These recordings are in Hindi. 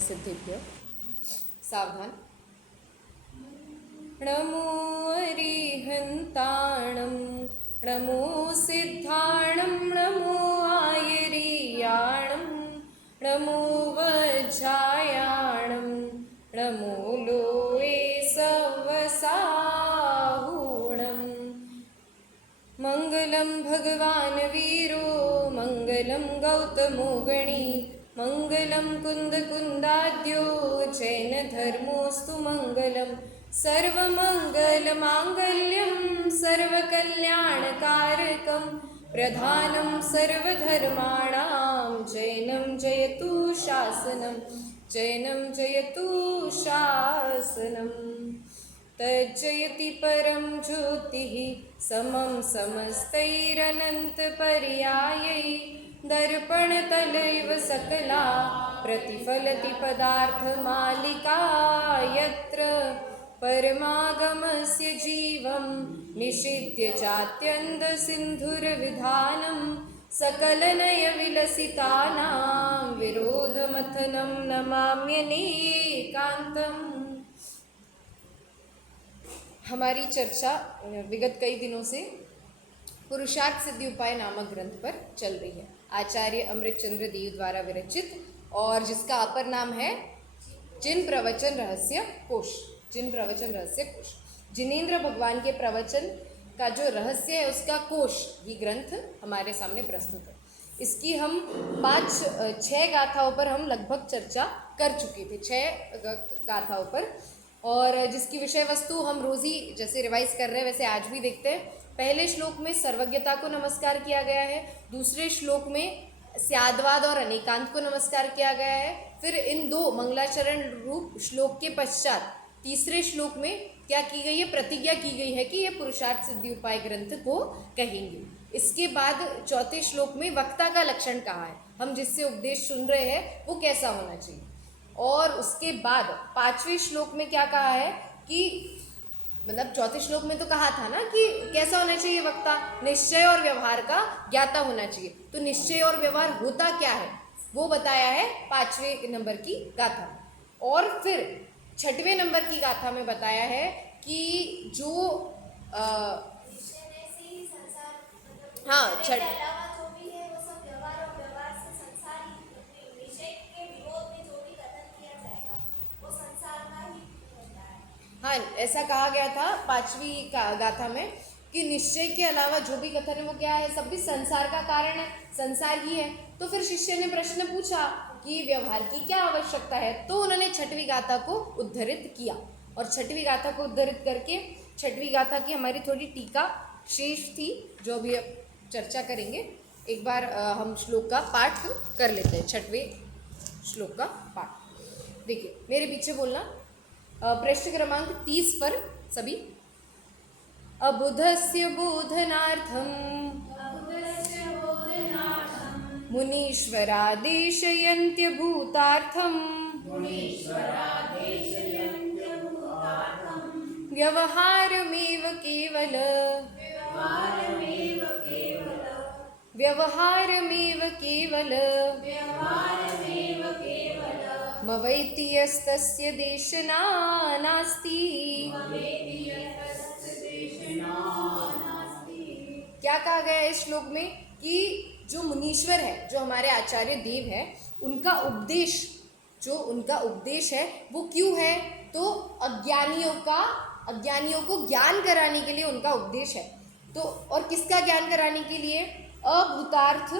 सिद्धेभ्य। सावधान। नमो अरिहन्ताणं नमो सिद्धाणं नमो आयरीयाणं नमो वज्रायाणं नमो लोये सवसाहूणम्। मंगलं भगवान् वीरो मंगलं गौतमो गणी मंगलं कुन्दकुन्दाद्यो जैनधर्मोऽस्तु मंगलं। सर्वमङ्गलमाङ्गल्यं सर्वकल्याणकारकं प्रधानं सर्वधर्माणां जैनं जयतु शासनं जैनं जयतु शासनम्। तज्जयति परं ज्योतिः समं समस्तैरनन्तपर्यायै दर्पणतलैव सकला प्रतिफलति पदार्थमालिका यत्र परमागमस्य जीवं निषिद्य चात्यन्तसिन्धुरविधानं सकलनयविलसितानां विरोधमथनं नमाम्यनेकान्तम्। हमारी चर्चा विगत कई दिनों से पुरुषार्थ सिद्धि उपाय नामक ग्रंथ पर चल रही है। आचार्य अमृतचंद्र देव द्वारा विरचित और जिसका अपर नाम है जिन प्रवचन रहस्य कोश। जिन प्रवचन रहस्य कोश जिनेन्द्र भगवान के प्रवचन का जो रहस्य है उसका कोश ये ग्रंथ हमारे सामने प्रस्तुत है। इसकी हम 6 गाथाओं पर हम लगभग चर्चा कर चुके थे। 6 गाथाओं पर, और जिसकी विषय वस्तु हम रोज़ ही जैसे रिवाइज कर रहे हैं वैसे आज भी देखते हैं। पहले श्लोक में सर्वज्ञता को नमस्कार किया गया है, दूसरे श्लोक में स्याद्वाद और अनेकांत को नमस्कार किया गया है। फिर इन 2 मंगलाचरण रूप श्लोक के पश्चात तीसरे श्लोक में क्या की गई है, प्रतिज्ञा की गई है कि ये पुरुषार्थ सिद्धि उपाय ग्रंथ को कहेंगे। इसके बाद चौथे श्लोक में वक्ता का लक्षण कहा है, हम जिससे उपदेश सुन रहे हैं वो कैसा होना चाहिए। और उसके बाद 5वें श्लोक में क्या कहा है कि मतलब चौथे श्लोक में तो कहा था ना कि कैसा होना चाहिए वक्ता, निश्चय और व्यवहार का ज्ञाता होना चाहिए। तो निश्चय और व्यवहार होता क्या है वो बताया है 5वें नंबर की गाथा। और फिर 6वें नंबर की गाथा में बताया है कि जो हाँ ऐसा कहा गया था 5वीं गाथा में कि निश्चय के अलावा जो भी कथन है वो क्या है, सब भी संसार का कारण है, संसार ही है। तो फिर शिष्य ने प्रश्न पूछा कि व्यवहार की क्या आवश्यकता है, तो उन्होंने 6वीं गाथा को उद्धृत किया। और 6वीं गाथा को उद्धृत करके 6वीं गाथा की हमारी थोड़ी टीका शेष थी जो भी अब चर्चा करेंगे। एक बार हम श्लोक का पाठ कर लेते हैं। 6वें श्लोक का पाठ देखिए, मेरे पीछे बोलना। पृष्ठ क्रमांक 30 पर सभी। अबुधस्य बोधनार्थं मुनीश्वरादेशयन्त्य भूतार्थं व्यवहारमेव केवल मवैति यस्तस्य देशना नास्ति। क्या कहा गया है इस श्लोक में कि जो मुनीश्वर है, जो हमारे आचार्य देव है, उनका उपदेश है वो क्यों है, तो अज्ञानियों को ज्ञान कराने के लिए उनका उपदेश है। तो और किसका ज्ञान कराने के लिए, अभूतार्थ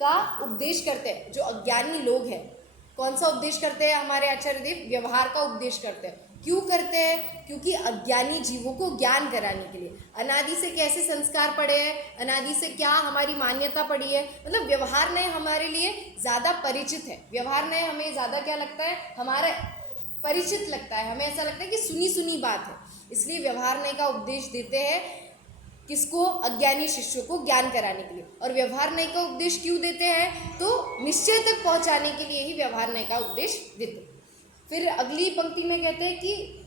का उपदेश करते हैं जो अज्ञानी लोग हैं। कौन सा उपदेश करते हैं हमारे आचार्य देव, व्यवहार का उपदेश करते हैं। क्यों करते हैं, क्योंकि अज्ञानी जीवों को ज्ञान कराने के लिए। अनादि से कैसे संस्कार पड़े हैं, अनादि से क्या हमारी मान्यता पड़ी है, मतलब व्यवहार नय हमारे लिए ज़्यादा परिचित है। व्यवहार नय हमें ज़्यादा क्या लगता है, हमारा परिचित लगता है, हमें ऐसा लगता है कि सुनी सुनी बात है। इसलिए व्यवहार नय का उपदेश देते हैं किसको, अज्ञानी शिष्यों को ज्ञान कराने के लिए। और व्यवहार नय का उपदेश क्यों देते हैं, तो निश्चय तक पहुंचाने के लिए ही व्यवहार नय का उपदेश देते हैं। फिर अगली पंक्ति में कहते हैं कि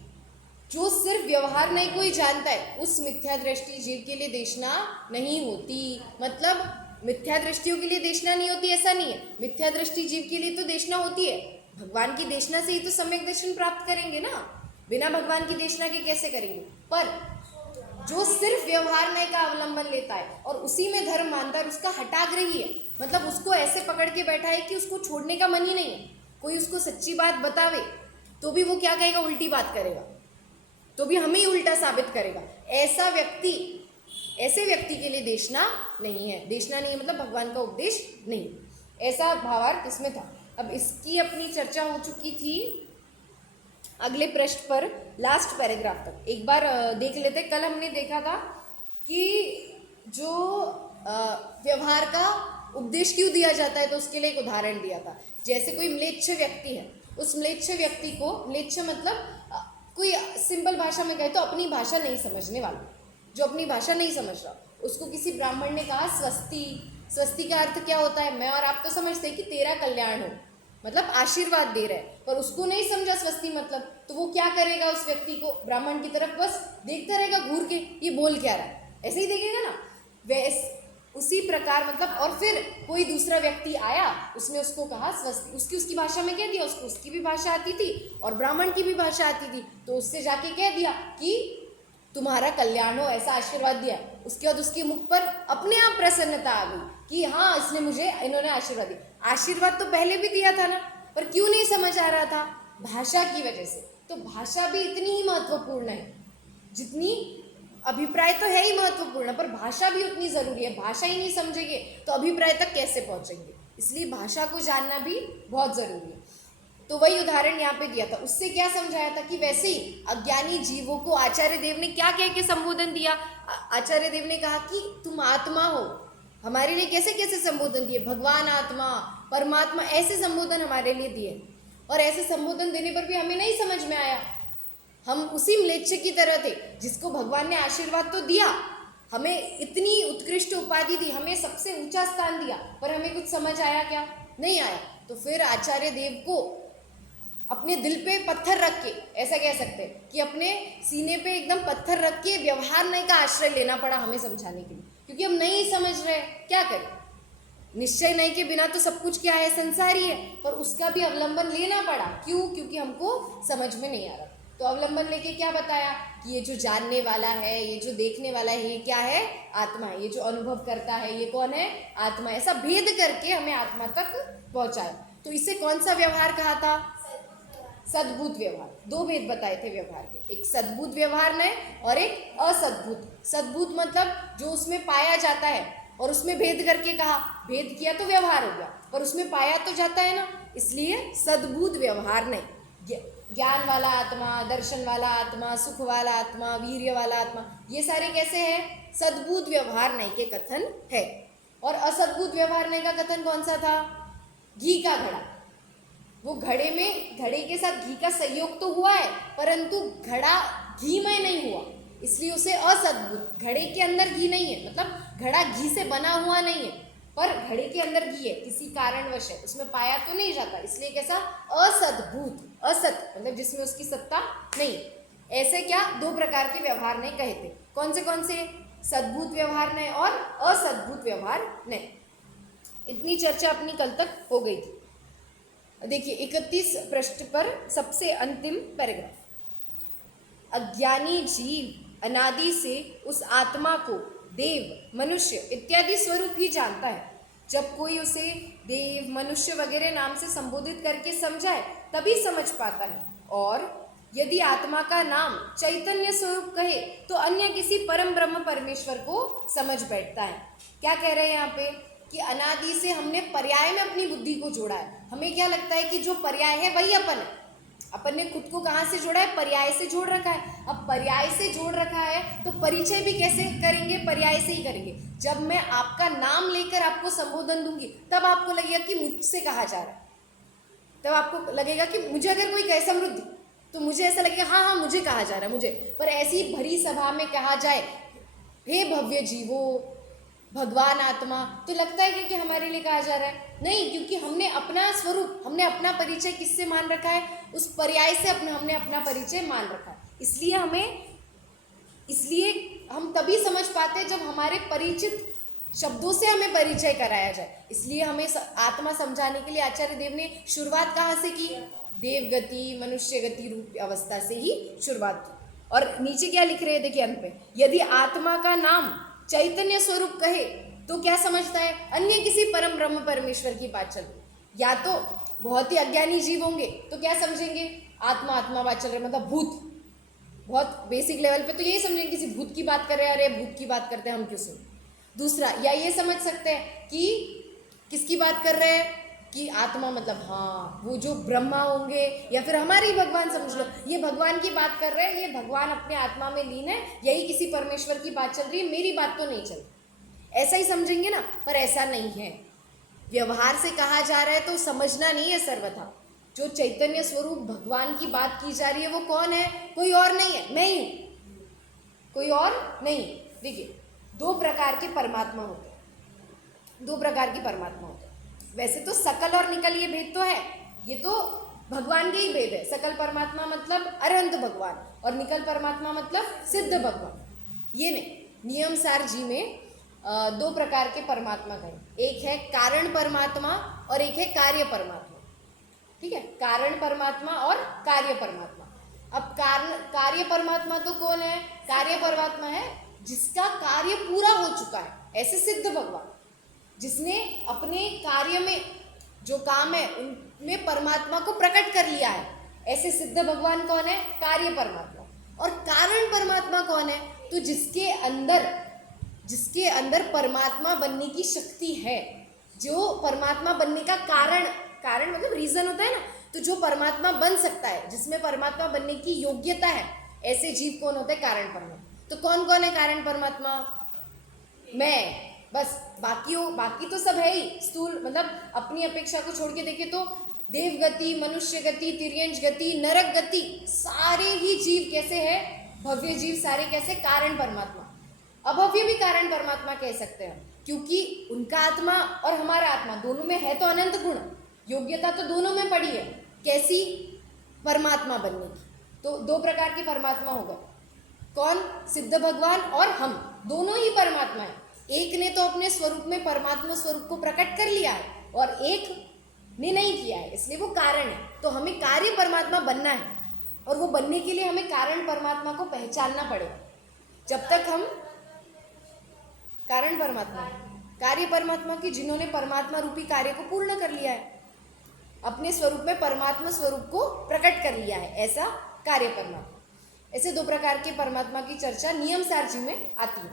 जो सिर्फ व्यवहार नय को ही जानता है उस मिथ्या दृष्टि जीव के लिए देशना नहीं होती। मतलब मिथ्या दृष्टियों के लिए देशना नहीं होती ऐसा नहीं है, मिथ्या दृष्टि जीव के लिए तो देशना होती है। भगवान की देशना से ही तो सम्यक दर्शन प्राप्त करेंगे ना, बिना भगवान की देशना के कैसे करेंगे। पर जो सिर्फ व्यवहार नय का अवलंबन लेता है और उसी में धर्म मानता है, उसका हठाग्रही है, मतलब उसको ऐसे पकड़ के बैठा है कि उसको छोड़ने का मन ही नहीं है। कोई उसको सच्ची बात बतावे तो भी वो क्या कहेगा, उल्टी बात करेगा, तो भी हमें ही उल्टा साबित करेगा। ऐसा व्यक्ति, ऐसे व्यक्ति के लिए देशना नहीं है। देशना नहीं है मतलब भगवान का उपदेश नहीं, ऐसा भावार्थ इसमें था। अब इसकी अपनी चर्चा हो चुकी थी अगले पृष्ठ पर, लास्ट पैराग्राफ तक एक बार देख लेते। कल हमने देखा था कि जो व्यवहार का उपदेश क्यों दिया जाता है, तो उसके लिए एक उदाहरण दिया था। जैसे कोई म्लेच्छ व्यक्ति है, उस म्लेच्छ व्यक्ति को, म्लेच्छ मतलब कोई सिंपल भाषा में कहे तो अपनी भाषा नहीं समझने वाला, जो अपनी भाषा नहीं समझ रहा, उसको किसी ब्राह्मण ने कहा स्वस्ति। स्वस्ति का अर्थ क्या होता है, मैं और आप तो समझते हैं कि तेरा कल्याण हो, मतलब आशीर्वाद दे रहा है, पर उसको नहीं समझा स्वस्ति मतलब, तो वो क्या करेगा, उस व्यक्ति को ब्राह्मण की तरफ बस देखता रहेगा घूर के, ये बोल क्या रहा है, ऐसे ही देखेगा ना। वैसे उसी प्रकार मतलब, और फिर कोई दूसरा व्यक्ति आया, उसने उसको कहा स्वस्ति, उसकी भाषा में कह दिया, उसको उसकी भी भाषा आती थी और ब्राह्मण की भी भाषा आती थी, तो उससे जाके कह दिया कि तुम्हारा कल्याण हो, ऐसा आशीर्वाद दिया। उसके बाद उसके मुख पर अपने आप प्रसन्नता आ गई कि हाँ, इन्होंने आशीर्वाद दिया। आशीर्वाद तो पहले भी दिया था ना, पर क्यों नहीं समझ आ रहा था, भाषा की वजह से। तो भाषा भी इतनी ही महत्वपूर्ण है, जितनी अभिप्राय तो है ही महत्वपूर्ण, पर भाषा भी उतनी जरूरी है। भाषा ही नहीं समझेंगे तो अभिप्राय तक कैसे पहुंचेंगे, इसलिए भाषा को जानना भी बहुत जरूरी है। तो वही उदाहरण यहाँ पे दिया था, उससे क्या समझाया था कि वैसे ही अज्ञानी जीवों को आचार्य देव ने क्या कह के संबोधन दिया। आचार्य देव ने कहा कि तुम आत्मा हो, हमारे लिए कैसे कैसे संबोधन दिए, भगवान आत्मा, परमात्मा, ऐसे संबोधन हमारे लिए दिए। और ऐसे संबोधन देने पर भी हमें नहीं समझ में आया, हम उसी म्लेच्छ की तरह थे जिसको भगवान ने आशीर्वाद तो दिया, हमें इतनी उत्कृष्ट उपाधि दी, हमें सबसे ऊंचा स्थान दिया, पर हमें कुछ समझ आया क्या, नहीं आया। तो फिर आचार्य देव को अपने दिल पे पत्थर रख के, ऐसा कह सकते हैं कि अपने सीने पे एकदम पत्थर रख के व्यवहार नहीं का आश्रय लेना पड़ा हमें समझाने के लिए, क्योंकि हम नहीं समझ रहे, क्या करें। निश्चय नहीं के बिना तो सब कुछ क्या है, संसार ही है, पर उसका भी अवलंबन लेना पड़ा। क्यों, क्योंकि हमको समझ में नहीं आ रहा। तो अवलंबन लेके क्या बताया कि ये जो जानने वाला है, ये जो देखने वाला है, ये क्या है, आत्मा है। ये जो अनुभव करता है, ये कौन है, आत्मा। ऐसा भेद करके हमें आत्मा तक पहुंचाया। तो इसे कौन सा व्यवहार कहा था, सद्भूत व्यवहार। दो भेद बताए थे व्यवहार के, एक सद्भूत व्यवहार में और एक असद्भूत। सद्भूत मतलब जो उसमें पाया जाता है, और उसमें भेद करके कहा, भेद किया तो व्यवहार हो गया, पर उसमें पाया तो जाता है ना, इसलिए सद्भूत व्यवहार नहीं। ज्ञान वाला आत्मा, दर्शन वाला आत्मा, सुख वाला आत्मा, वीर्य वाला आत्मा, ये सारे कैसे हैं, सद्भूत व्यवहार नहीं के कथन है। और असद्भूत व्यवहार नहीं का कथन कौन सा था, घी का घड़ा। वो घड़े में, घड़े के साथ घी का संयोग तो हुआ है, परंतु घड़ा घीमय नहीं हुआ, इसलिए उसे असद्भुत। घड़े के अंदर घी नहीं है, मतलब घड़ा घी से बना हुआ नहीं है, पर घड़े के अंदर घी है, किसी कारणवश है, उसमें पाया तो नहीं जाता, इसलिए कैसा, असद्भुत। असत मतलब जिसमें उसकी सत्ता नहीं। ऐसे क्या, दो प्रकार के व्यवहार नहीं कहे थे, कौन से, सद्भूत व्यवहार नहीं और असद्भूत व्यवहार नहीं। इतनी चर्चा अपनी कल तक हो गई थी। देखिए 31 पृष्ठ पर सबसे अंतिम पैराग्राफ, अज्ञानी जीव अनादि से उस आत्मा को देव, मनुष्य इत्यादि स्वरूप ही जानता है। जब कोई उसे देव, मनुष्य वगैरह नाम से संबोधित करके समझाए तभी समझ पाता है। और यदि आत्मा का नाम चैतन्य स्वरूप कहे तो अन्य किसी परम ब्रह्म परमेश्वर को समझ बैठता है। क्या कह रहे हैं यहाँ पे कि अनादि से हमने पर्याय में अपनी बुद्धि को जोड़ा है। हमें क्या लगता है कि जो पर्याय है वही अपन है। अपन ने खुद को कहाँ से जोड़ा है, पर्याय से जोड़ रखा है। अब पर्याय से जोड़ रखा है तो परिचय भी कैसे करेंगे, पर्याय से ही करेंगे। जब मैं आपका नाम लेकर आपको संबोधन दूंगी तब आपको लगेगा कि मुझसे कहा जा रहा है, तब आपको लगेगा कि मुझे अगर कोई कहे समृद्धि तो मुझे ऐसा लगेगा हाँ हाँ मुझे कहा जा रहा है मुझे। पर ऐसी भरी सभा में कहा जाए हे भव्य जीवो, भगवान आत्मा, तो लगता है कि हमारे लिए कहा जा रहा है, नहीं, क्योंकि हमने अपना स्वरूप, हमने अपना परिचय किससे मान रखा है, उस पर्याय से हमने अपना परिचय मान रखा है। इसलिए हम तभी समझ पाते हैं जब हमारे परिचित शब्दों से हमें परिचय कराया जाए। इसलिए हमें आत्मा समझाने के लिए आचार्य देव ने शुरुआत कहाँ से की? देव गति, मनुष्य गति रूप अवस्था से ही शुरुआत की। और नीचे क्या लिख रहे हैं देखिए अंत में, यदि आत्मा का नाम चैतन्य स्वरूप कहे तो क्या समझता है? अन्य किसी परम ब्रह्म परमेश्वर की बात चल रही। या तो बहुत ही अज्ञानी जीव होंगे तो क्या समझेंगे? आत्मा आत्मा बात चल रही मतलब भूत, बहुत बेसिक लेवल पे तो यही समझेंगे किसी भूत की बात कर रहे हैं, अरे भूत की बात करते हैं हम क्यों सुन। दूसरा, या ये समझ सकते हैं कि किसकी बात कर रहे हैं कि आत्मा मतलब हाँ वो जो ब्रह्मा होंगे, या फिर हमारे ही भगवान समझ लो, ये भगवान की बात कर रहे हैं, ये भगवान अपने आत्मा में लीन है, यही किसी परमेश्वर की बात चल रही है, मेरी बात तो नहीं चल रही, ऐसा ही समझेंगे ना। पर ऐसा नहीं है, व्यवहार से कहा जा रहा है तो समझना नहीं है सर्वथा। जो चैतन्य स्वरूप भगवान की बात की जा रही है वो कौन है? कोई और नहीं है, मैं ही हूं, कोई और नहीं। देखिए, दो प्रकार के परमात्मा होते हैं, दो प्रकार की परमात्मा होते हैं। वैसे तो सकल और निकल ये भेद तो है, ये तो भगवान के ही भेद है। सकल परमात्मा मतलब अरहंत भगवान, और निकल परमात्मा मतलब सिद्ध भगवान। ये नहीं, नियम सार जी में दो प्रकार के परमात्मा कहें, एक है कारण परमात्मा और एक है कार्य परमात्मा। ठीक है, कारण परमात्मा और कार्य परमात्मा। अब कार्य परमात्मा तो कौन है? कार्य परमात्मा है जिसका कार्य पूरा हो चुका है, ऐसे सिद्ध भगवान, जिसने अपने कार्य में जो काम है उनमें परमात्मा को प्रकट कर लिया है, ऐसे सिद्ध भगवान कौन है? कार्य परमात्मा। और कारण परमात्मा कौन है? तो जिसके अंदर परमात्मा बनने की शक्ति है, जो परमात्मा बनने का कारण मतलब रीजन होता है ना, तो जो परमात्मा बन सकता है, जिसमें परमात्मा बनने की योग्यता है, ऐसे जीव कौन होते हैं? कारण परमात्मा। तो कौन कौन है कारण परमात्मा? मैं, बस। बाकी तो सब है ही स्थूल, मतलब अपनी अपेक्षा को छोड़ के देखे तो देव गति, मनुष्य गति, तिर्यंश गति, नरक गति, सारे ही जीव कैसे है? भव्य जीव सारे कैसे? कारण परमात्मा। अभव्य भी कारण परमात्मा कह सकते हैं, क्योंकि उनका आत्मा और हमारा आत्मा दोनों में है तो अनंत गुण, योग्यता तो दोनों में पड़ी है। कैसी? परमात्मा बनने की। तो दो प्रकार के परमात्मा हो गए, कौन? सिद्ध भगवान और हम, दोनों ही परमात्मा है। एक ने तो अपने स्वरूप में परमात्मा स्वरूप को प्रकट कर लिया है और एक ने नहीं किया है, इसलिए वो कारण है। तो हमें कार्य परमात्मा बनना है, और वो बनने के लिए हमें कारण परमात्मा को पहचानना पड़ेगा। जब तक हम कारण परमात्मा, कार्य परमात्मा की जिन्होंने परमात्मा रूपी कार्य को पूर्ण कर लिया है, अपने स्वरूप में परमात्मा स्वरूप को प्रकट कर लिया है, ऐसा कार्य परमात्मा। ऐसे दो प्रकार के परमात्मा की चर्चा नियम सार जी में आती है।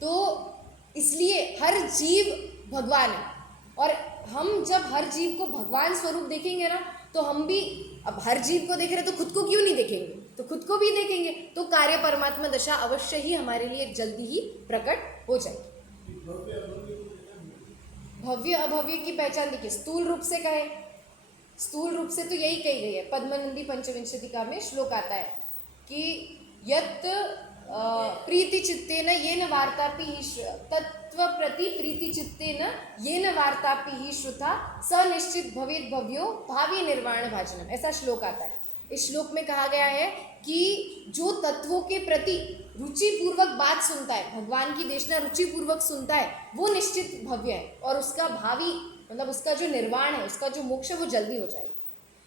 तो इसलिए हर जीव भगवान है, और हम जब हर जीव को भगवान स्वरूप देखेंगे ना, तो हम भी, अब हर जीव को देख रहे तो खुद को क्यों नहीं देखेंगे? तो खुद को भी देखेंगे, तो कार्य परमात्मा दशा अवश्य ही हमारे लिए जल्दी ही प्रकट हो जाएगी। भव्य अभव्य की पहचान देखिए, स्थूल रूप से कहे, स्थूल रूप से तो यही कही गई है। पद्मनंदी पंचविंशतिका में श्लोक आता है कि यत् प्रीति चित्तेन येन वार्तापि ही तत्व प्रति प्रीति चित्तेन येन वार्तापि ही श्रुता स निश्चित भवेद भव्यो भावी निर्वाण भाजनम, ऐसा श्लोक आता है। इस श्लोक में कहा गया है कि जो तत्वों के प्रति रुचिपूर्वक बात सुनता है, भगवान की देशना रुचिपूर्वक सुनता है, वो निश्चित भव्य है, और उसका भावी मतलब उसका जो निर्वाण है, उसका जो मोक्ष है, वो जल्दी हो जाएगा।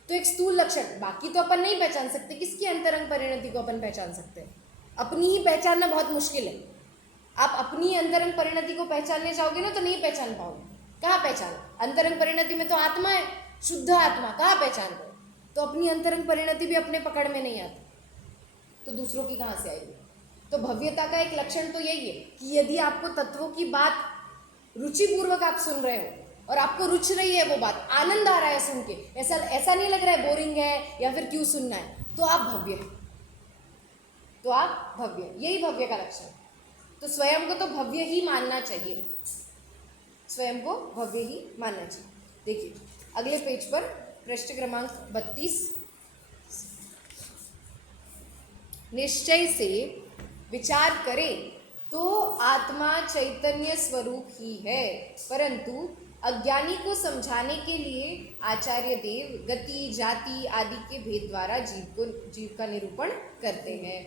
तो एक स्थूल लक्षण, बाकी तो अपन नहीं पहचान सकते, किसकी अंतरंग परिणति को अपन पहचान सकते हैं? अपनी ही पहचानना बहुत मुश्किल है। आप अपनी अंतरंग परिणति को पहचानने जाओगे ना तो नहीं पहचान पाओगे। कहाँ पहचान? अंतरंग परिणति में तो आत्मा है, शुद्ध आत्मा, कहाँ पहचान रहे? तो अपनी अंतरंग परिणति भी अपने पकड़ में नहीं आती, तो दूसरों की कहाँ से आएगी? तो भव्यता का एक लक्षण तो यही है कि यदि आपको तत्वों की बात रुचिपूर्वक आप सुन रहे हो और आपको रुच रही है वो बात, आनंद आ रहा है सुन के, ऐसा नहीं लग रहा है बोरिंग है या फिर क्यों सुनना है, तो आप भव्य हैं, तो आप भव्य, यही भव्य का लक्षण। तो स्वयं को तो भव्य ही मानना चाहिए, स्वयं को भव्य ही मानना चाहिए। देखिए अगले पेज पर पृष्ठ क्रमांक 32, निश्चय से विचार करें तो आत्मा चैतन्य स्वरूप ही है, परंतु अज्ञानी को समझाने के लिए आचार्य देव गति, जाति आदि के भेद द्वारा जीव का निरूपण करते हैं।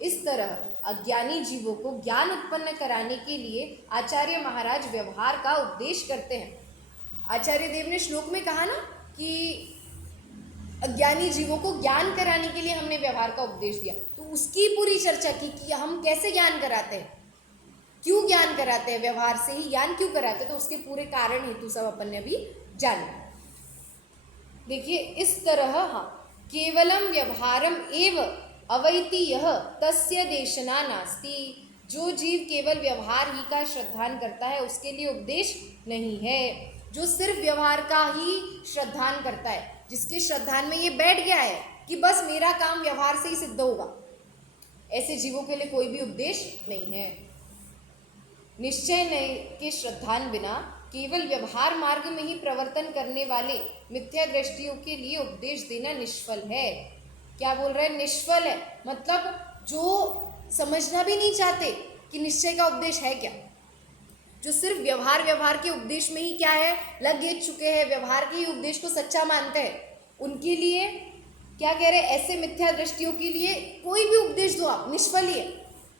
इस तरह अज्ञानी जीवों को ज्ञान उत्पन्न कराने के लिए आचार्य महाराज व्यवहार का उपदेश करते हैं। आचार्य देव ने श्लोक में कहा ना कि अज्ञानी जीवों को ज्ञान कराने के लिए हमने व्यवहार का उपदेश दिया, तो उसकी पूरी चर्चा की कि हम कैसे ज्ञान कराते हैं, क्यों ज्ञान कराते हैं, व्यवहार से ही ज्ञान क्यों कराते हैं, तो उसके पूरे कारण हेतु सब अपन ने अभी जाना। देखिए इस तरह हाँ, केवलम व्यवहारम एव अवैति यह तस्य देशना नास्ति। जो जीव केवल व्यवहार ही का श्रद्धान करता है उसके लिए उपदेश नहीं है। जो सिर्फ व्यवहार का ही श्रद्धान करता है, जिसके श्रद्धान में ये बैठ गया है कि बस मेरा काम व्यवहार से ही सिद्ध होगा, ऐसे जीवों के लिए कोई भी उपदेश नहीं है। निश्चय के श्रद्धान बिना केवल व्यवहार मार्ग में ही प्रवर्तन करने वाले मिथ्या दृष्टियों के लिए उपदेश देना निष्फल है। क्या बोल रहे हैं? निष्फल है, मतलब जो समझना भी नहीं चाहते कि निश्चय का उपदेश है क्या, जो सिर्फ व्यवहार के उपदेश में ही क्या है लग चुके हैं, व्यवहार के ही उपदेश को सच्चा मानते हैं, उनके लिए क्या कह रहे हैं? ऐसे मिथ्या दृष्टियों के लिए कोई भी उपदेश दो आप, निष्फल ही है।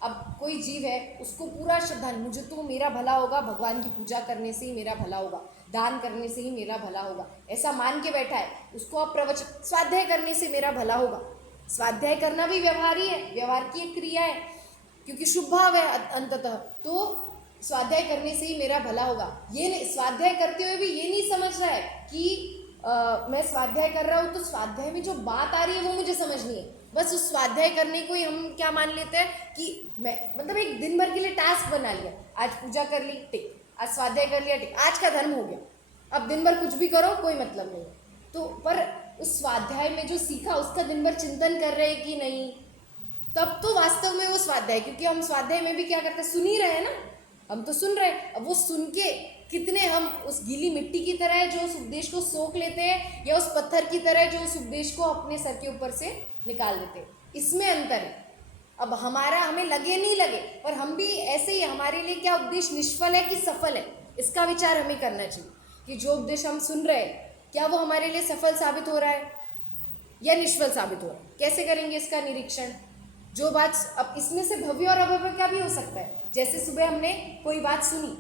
अब कोई जीव है, उसको पूरा श्रद्धान, मुझे तो मेरा भला होगा, भगवान की पूजा करने से ही मेरा भला होगा, दान करने से ही मेरा भला होगा, ऐसा मान के बैठा है। उसको आप प्रवचन स्वाध्याय करने से मेरा भला होगा। स्वाध्याय करना भी व्यवहार ही है, व्यवहार की एक क्रिया है, क्योंकि शुभ भाव है अंततः, तो स्वाध्याय करने से ही मेरा भला होगा। ये स्वाध्याय करते हुए भी ये नहीं समझ रहा है कि मैं स्वाध्याय कर रहा हूँ तो स्वाध्याय में जो बात आ रही है वो मुझे समझनी है। बस उस स्वाध्याय करने को ही हम क्या मान लेते हैं कि मैं मतलब एक दिन भर के लिए टास्क बना लिया, आज पूजा कर ली टिक, आज स्वाध्याय कर लिया टिक, आज का धर्म हो गया, अब दिन भर कुछ भी करो कोई मतलब नहीं। तो पर उस स्वाध्याय में जो सीखा उसका दिन भर चिंतन कर रहे हैं कि नहीं, तब तो वास्तव में वो स्वाध्याय, क्योंकि हम स्वाध्याय में भी क्या करते हैं, सुन ही रहे हैं ना, हम तो सुन रहे हैं। अब वो सुन के कितने हम उस गीली मिट्टी की तरह जो उस उपदेश को सोख लेते हैं, या उस पत्थर की तरह जो उस उपदेश को अपने सर के ऊपर से निकाल देते हैं, इसमें अंतर है। अब हमारा हमें लगे नहीं लगे, पर हम भी ऐसे ही, हमारे लिए क्या उपदेश निष्फल है कि सफल है, इसका विचार हमें करना चाहिए कि जो उपदेश हम सुन रहे हैं क्या वो हमारे लिए सफल साबित हो रहा है या निष्फल साबित हो रहा है। कैसे करेंगे इसका निरीक्षण? जो बात, अब इसमें से भव्य और अभव्य क्या भी हो सकता है। जैसे सुबह हमने कोई बात सुनी,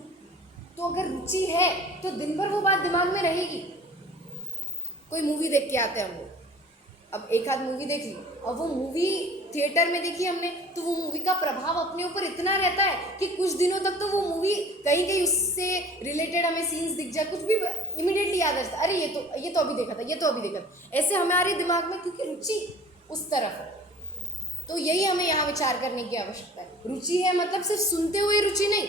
तो अगर रुचि है तो दिन भर वो बात दिमाग में रहेगी। कोई मूवी देख के आते हैं हम लोग, अब एक आध मूवी देख ली, अब वो मूवी थिएटर में देखी हमने, तो वो मूवी का प्रभाव अपने ऊपर इतना रहता है कि कुछ दिनों तक तो वो मूवी कहीं कहीं उससे रिलेटेड हमें सीन्स दिख जाए, कुछ भी इमीडिएटली याद आ जाता है, अरे ये तो अभी देखा था, ये तो अभी देखा था, ऐसे हमारे दिमाग में, क्योंकि रुचि उस तरफ है। तो यही हमें यहाँ विचार करने की आवश्यकता है। रुचि है मतलब सिर्फ सुनते हुए रुचि नहीं,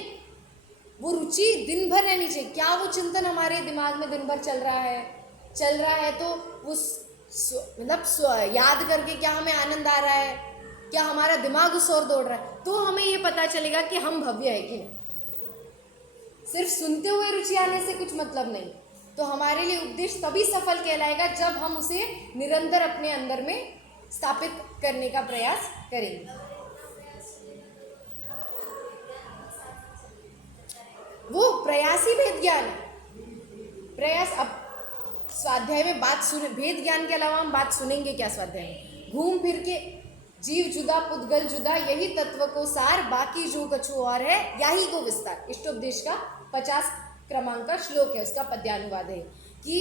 वो रुचि दिन भर रहनी चाहिए। क्या वो चिंतन हमारे दिमाग में दिन भर चल रहा है तो उस मतलब याद करके क्या हमें आनंद आ रहा है, क्या हमारा दिमाग उस ओर दौड़ रहा है, तो हमें ये पता चलेगा कि हम भव्य है कि नहीं। सिर्फ सुनते हुए रुचि आने से कुछ मतलब नहीं। तो हमारे लिए उपदेश तभी सफल कहलाएगा जब हम उसे निरंतर अपने अंदर में स्थापित करने का प्रयास करेंगे। वो प्रयास ही भेद ज्ञान है। प्रयास, अब स्वाध्याय में बात सुने, भेद ज्ञान के अलावा हम बात सुनेंगे क्या स्वाध्याय में? घूम फिर के जीव जुदा पुद्गल जुदा, यही तत्व को सार, बाकी जो कछु और है यही को विस्तार। इष्टोपदेश का 50 क्रमांक का श्लोक है, उसका पद्यानुवाद है कि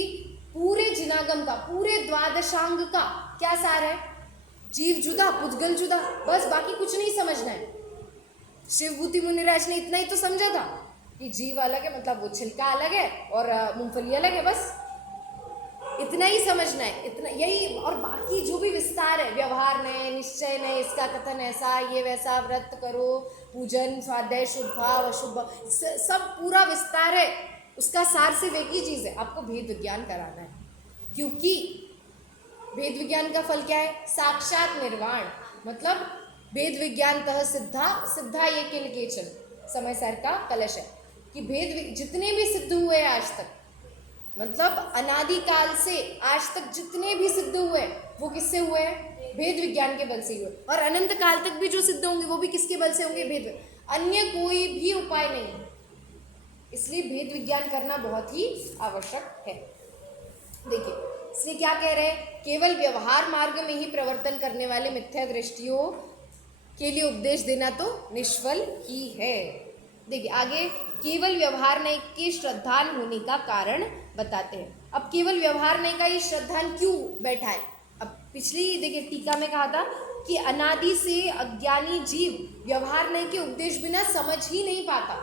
पूरे जिनागम का, पूरे द्वादशांग का क्या सार है? जीव जुदा पुद्गल जुदा, बस बाकी कुछ नहीं समझना है। शिवभूति मुनिराज ने इतना ही तो समझा था कि जीव अलग है, मतलब वो छिलका अलग है और मूंगफली अलग है, बस इतना ही समझना है, इतना यही। और बाकी जो भी विस्तार है, व्यवहार नहीं, निश्चय नहीं, इसका कथन ऐसा, ये वैसा, व्रत करो, पूजन, स्वाध्याय, शुभ भाव अशुभ, सब पूरा विस्तार है, उसका सार सिर्फ एक ही चीज़ है, आपको भेद विज्ञान कराना है। क्योंकि भेद विज्ञान का फल क्या है? साक्षात निर्वाण। मतलब भेद विज्ञानतः सिद्धा ये किल केचन, समय सार का कलश है कि भेद जितने भी सिद्ध हुए आज तक, मतलब अनादिकाल से आज तक जितने भी सिद्ध हुए वो किससे हुए हैं? भेद विज्ञान के बल से हुए। और अनंत काल तक भी जो सिद्ध होंगे वो भी किसके बल से होंगे? भेद। अन्य कोई भी उपाय नहीं है, इसलिए भेद विज्ञान करना बहुत ही आवश्यक है। देखिए इसलिए क्या कह रहे हैं? केवल व्यवहार मार्ग में ही प्रवर्तन करने वाले मिथ्या दृष्टियों के लिए उपदेश देना तो निष्फल ही है। देखिए आगे केवल व्यवहार नहीं के श्रद्धान होने का कारण बताते हैं। अब केवल व्यवहार नहीं का ये श्रद्धान क्यों बैठा है? अब पिछली देखिए टीका में कहा था कि अनादि से अज्ञानी जीव व्यवहार नहीं के उपदेश बिना समझ ही नहीं पाता।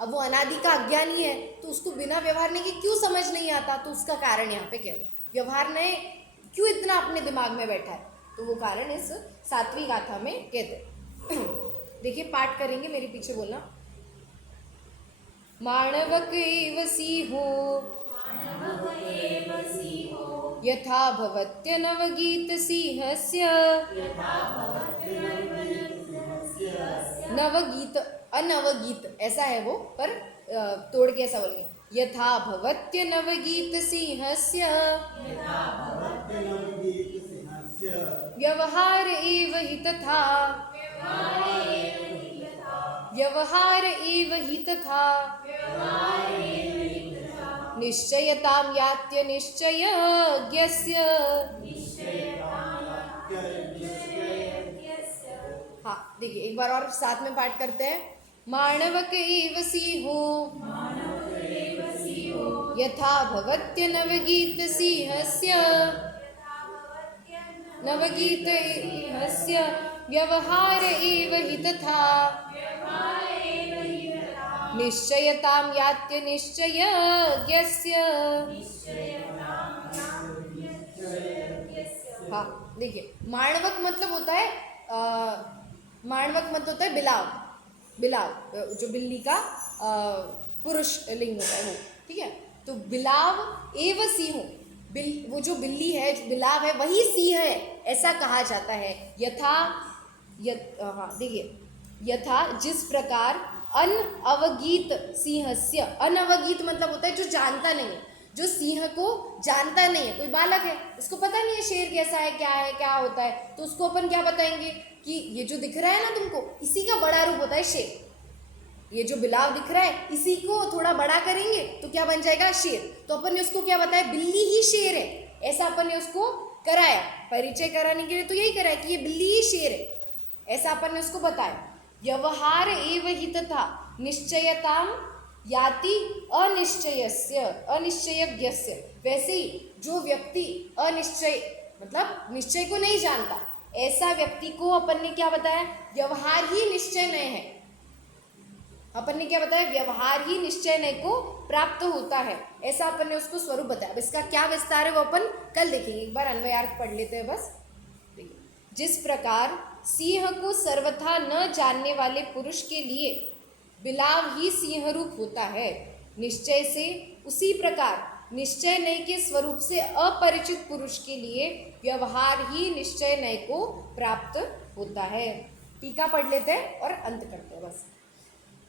अब वो अनादि का अज्ञानी है तो उसको बिना व्यवहार नहीं के क्यों समझ नहीं आता, तो उसका कारण यहाँ पे क्या है, व्यवहार नहीं क्यों इतना अपने दिमाग में बैठा है, तो वो कारण इस 7वीं गाथा में कहते हैं। देखिए पाठ करेंगे, मेरे पीछे बोलना। माणवक एव सिंहो यथा भवत्य नवगीत सिंहस्य। नवगीत अनवगीत ऐसा है वो, पर तोड़ के ऐसा बोलेंगे, यथा भवत्य नवगीत सिंहस्य व्यवहार एव हि तथा। व्यवहार एव हि तथा निश्चयतां यात्य निश्चयज्ञस्य। हाँ देखिए एक बार और साथ में पाठ करते हैं। माणवक एव सिंहो यथा भवत्य नवगीत सिंहस्य। नवगीत सिंहस्य व्यवहार एव हि तथा निश्चयतां यात्य निश्चयज्ञस्य। हाँ देखिए माणवक मतलब होता है माणवक मतलब होता है बिलाव। बिलाव जो बिल्ली का पुरुष लिंग होता है वो, ठीक है। तो बिलाव एव सिंहो, वो जो बिल्ली है, जो बिलाव है वही सिंह है, ऐसा कहा जाता है। यथा हाँ देखिए, यथा जिस प्रकार अनवगीत सिंहस्य। अनवगीत मतलब होता है जो जानता नहीं है, जो सिंह को जानता नहीं है। कोई बालक है, उसको पता नहीं है शेर कैसा है, क्या होता है, तो उसको अपन क्या बताएंगे कि ये जो दिख रहा है ना तुमको, इसी का बड़ा रूप होता है शेर। ये जो बिलाव दिख रहा है इसी को थोड़ा बड़ा करेंगे तो क्या बन जाएगा, शेर। तो अपन ने उसको क्या बताया, बिल्ली ही शेर है, ऐसा अपन ने उसको कराया। परिचय कराने के लिए तो यही कराया कि ये बिल्ली ही शेर है, ऐसा अपन ने उसको बताया। व्यवहार एव हि तथा निश्चयतां याति अनिश्चयस्य अनिश्चयज्ञस्य। वैसे ही जो व्यक्ति अनिश्चय मतलब निश्चय को नहीं जानता, ऐसा व्यक्ति को अपन ने क्या बताया, व्यवहार ही निश्चय नहीं है। अपन ने क्या बताया, व्यवहार ही निश्चय नहीं को प्राप्त होता है, ऐसा अपन ने उसको स्वरूप बताया। अब इसका क्या विस्तार है वो अपन कल देखेंगे। एक बार अन्वयार्थ पढ़ लेते हैं बस। देखिए, जिस प्रकार सिंह को सर्वथा न जानने वाले पुरुष के लिए बिलाव ही सिंह रूप होता है निश्चय से, उसी प्रकार निश्चय नय के स्वरूप से अपरिचित पुरुष के लिए व्यवहार ही निश्चय नय को प्राप्त होता है। टीका पढ़ लेते हैं और अंत करते हैं बस।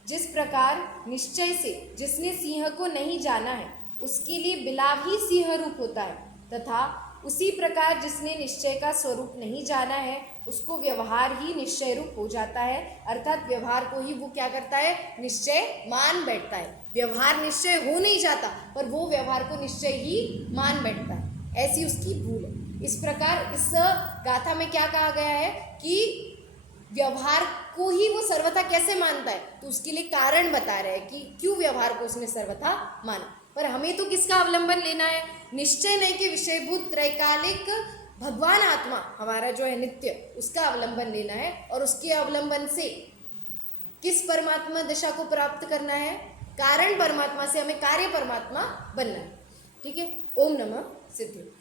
जिस प्रकार निश्चय से जिसने सिंह को नहीं जाना है उसके लिए बिलाव ही सिंह रूप होता है, तथा उसी प्रकार जिसने निश्चय का स्वरूप नहीं जाना है उसको व्यवहार ही निश्चय रूप हो जाता है। अर्थात व्यवहार को ही वो क्या करता है, निश्चय मान बैठता है। व्यवहार निश्चय हो नहीं जाता पर वो व्यवहार को निश्चय ही मान बैठता है, ऐसी उसकी भूल है। इस प्रकार इस गाथा में क्या कहा गया है कि व्यवहार को ही वो सर्वथा कैसे मानता है, तो उसके लिए कारण बता रहे हैं कि क्यों व्यवहार को उसने सर्वथा माना। पर हमें तो किसका अवलंबन लेना है, निश्चय नहीं के विषयभूत त्रैकालिक भगवान आत्मा हमारा जो है नित्य, उसका अवलंबन लेना है। और उसके अवलंबन से किस परमात्मा दशा को प्राप्त करना है, कारण परमात्मा से हमें कार्य परमात्मा बनना है। ठीक है। ओम नमः सिद्धि।